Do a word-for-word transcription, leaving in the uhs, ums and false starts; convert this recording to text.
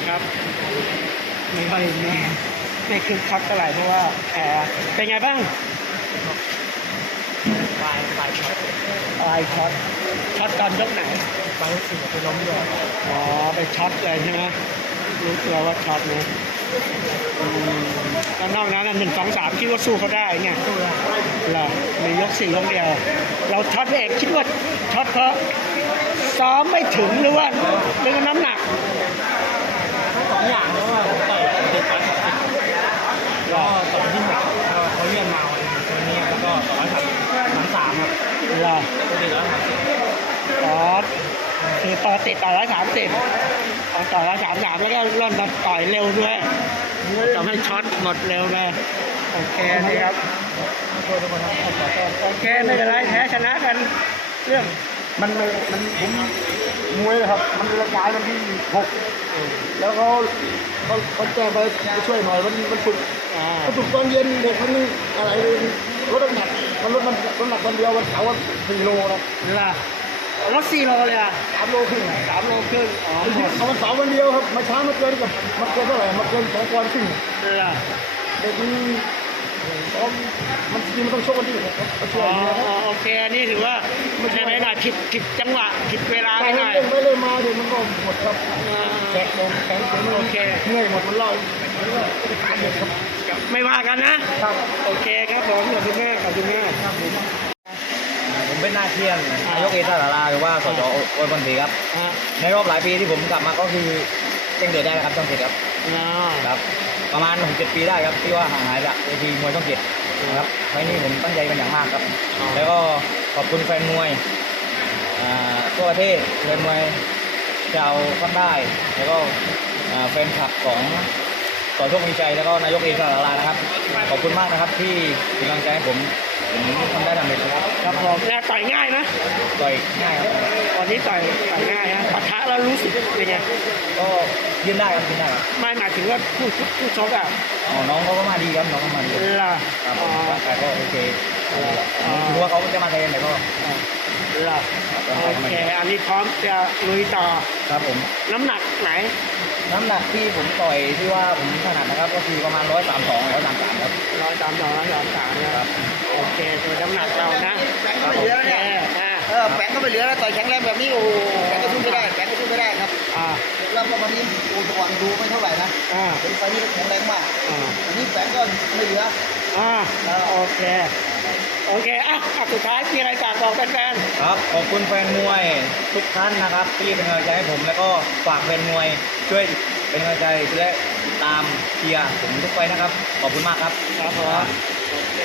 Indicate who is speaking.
Speaker 1: ครับไม่ค่อยไม่ไม่คึกคักเท่าไหร่เพราะว่าแผลเป็นไงบ้าง
Speaker 2: ปลายปลายช็อต
Speaker 1: ปลายช็อตช็อตตอนยกไหน
Speaker 2: ปลายสี่ไปล้มด้วย
Speaker 1: อ๋อไปช็อตเลยใช่ไหมรู้ตัวว่าช็อตนะอืมแล้วนอกนั้นหนึ่งสองสามคิดว่าสู้เขาได้ไง
Speaker 2: สู้แล้ว
Speaker 1: เหรอมียกสี่ยกเดียว เราช็อตเองคิดว่าช็อตเพราะซ้อมไม่ถึงหรือว่าหรือว่าน้ำหนัก
Speaker 2: ทั้งสองอย่างเพราะว่าผมต่อยเด็กร้อยสามสิบก็ต่อยที่หกเขาเลื่อนมาวันนี้แล้วก็ต่อยสามสามสามครับ
Speaker 1: เหรอ
Speaker 2: เด็กร้อยสามสิบ
Speaker 1: อ๋อคือต่อติดต่อร้อยสามสิบต่อร้อยสามสามแล้วก็เริ่มมาต่อยเร็วด้วยทำให้ช็อตหมดเร็วเลยโอเคนี่ครับ
Speaker 2: โทษทุกคนครับขอโทษ
Speaker 1: โอเคไม่เป็นไรแพ้ชนะกันเรื่อง
Speaker 3: มันมันมันผมมวยนะครับ มันร่างกายมันที่หกแล้วเขาเขาเขาแจ้งไปไปช่วยหน่อยมันมันฝึก
Speaker 1: อ่า
Speaker 3: เขาฝึกตอนเย็นเด็กคนนึงอะไรลดน้ำหนักมันลดมันลดน้ำหนักวันเดียววันเสาร์วันสี่โลนะ
Speaker 1: ล่ะรถสี่โลเลยอ่ะ
Speaker 3: สามโลครึ่ง
Speaker 1: สามโลครึ่งอ๋อหมด
Speaker 3: เอาวันเสาร์วันเดียวครับมาช้ามาเกินกับมาเกินเท่าไหร่มาเกินสองปอนด์ครึ่ง
Speaker 1: ล่ะ
Speaker 3: เด็กนี้ซ้อมมันจริงมันต้องชกกันที่ครับเขาช่
Speaker 1: อ๋
Speaker 3: ว
Speaker 1: อย
Speaker 3: นะครับ
Speaker 1: อ๋อโอเคอันนี้ถือว่าไม่ใช่ไม่หน่อยผิดผิดจังหวะผิดเวลาไป
Speaker 3: ไม่
Speaker 1: หน่อย
Speaker 3: เล่นไม่เล่นมาเดี๋ยวมันก็หมดครับ
Speaker 1: อ่า
Speaker 3: แขกโมงแขกโมง
Speaker 1: โอเค
Speaker 3: เหนื่อยหมดมันเล่าขาดหมดครับ
Speaker 1: ไม่ว่ากันนะ
Speaker 3: ครับ
Speaker 1: โอเคครับผมขอบคุณมากขอบคุณมาก
Speaker 2: ผมเป็นนายเทียนนายกเอตลาลาหรือว่าสจโอยพลศรีครับ
Speaker 1: อ่า
Speaker 2: ในรอบหลายปีที่ผมกลับมาก็คือแจ้งเกิดได้นะครับช่องเจ็ดครับ
Speaker 1: อ่า
Speaker 2: ครับประมาณหกเจ็ดปีได้ครับที่ว่าห่างหายจากเวทีมวยช่องเจ็ดนะครับไฟล์นี้ผมตั้งใจเป็นอย่างมากครับ แล้วก็ขอบคุณแฟนมวยอ่าทั่วประเทศแฟนมวยชาวภาคใต้แล้วก็อ่าแฟนคลับของต่อโชคมีชัยแล้วก็นายกเอกสารลานะครับขอบคุณมากนะครับที่เป็นกำลังใจให้ผมผมทำได้สำเร็จนะครับ
Speaker 1: ครับผมแล้วต่อยง่ายนะ
Speaker 2: ต่อยง่ายครับ
Speaker 1: วันนี้ต่อยต่อยง่ายนะปะทะแล้วรู้สึกเป็นไง
Speaker 2: ก็ยืนได้ครับยืนได้ครับ
Speaker 1: ไม่หมายถึงว่าผู้ผู้ชกอ่ะ
Speaker 2: อ๋อน้องเขาก็มาดีครับน้องเขามาดี
Speaker 1: ล่ะ
Speaker 2: ครับ
Speaker 1: อ๋อ
Speaker 2: ร่างกายก็โอเค
Speaker 1: อ๋อ
Speaker 2: ผมคิดว่าเขาจะมาแทนแต่ก็
Speaker 1: ล่ะโอเคอันนี้พร้อมจะลุยต่อ
Speaker 2: ครับผม
Speaker 1: น้ำหนักไหน
Speaker 2: น้ำหนักที่ผมต่อยที่ว่าผมถนัดนะครับก็คือประมาณร้อยสามสองร้อยสามสามครับ
Speaker 1: ร้อยสามสองร้อยสามสามนะครับโอเคตัวน้ำหนักเรานะ
Speaker 3: แฝงก็ไม่เหลือ
Speaker 1: โอเค
Speaker 3: เนี่ย
Speaker 1: อ่า
Speaker 3: เออแฝงก็ไม่เหลือแล้วต่อยแข็งแรงแบบนี้โอ้โหแฝงก็สู้ไม่ได้แฝงก็สู้ไม่ได้ครับ
Speaker 1: อ่า
Speaker 3: แล้วก็วันนี้โอ้ตะวันดูไม่เท่าไหร่นะ
Speaker 1: อ่า
Speaker 3: เป็นไฟนี้แข็งแรงมาก
Speaker 1: อ่า
Speaker 3: อันนี้แฝงก็ไม่เหลือ
Speaker 1: อ่าโอเคโอเคอ่ะอ่ะสุดท้ายมีอะไรฝากบอกแฟน
Speaker 2: ครับขอบคุณแฟนมวยทุกท่านนะครับที่เป็นกำลังใจให้ผมแล้วก็ฝากแฟนมวยช่วยเป็นกำลังใจและตามเชียร์ผมทุกไฟนะครับขอบคุณมากครับ
Speaker 1: ๆครับผม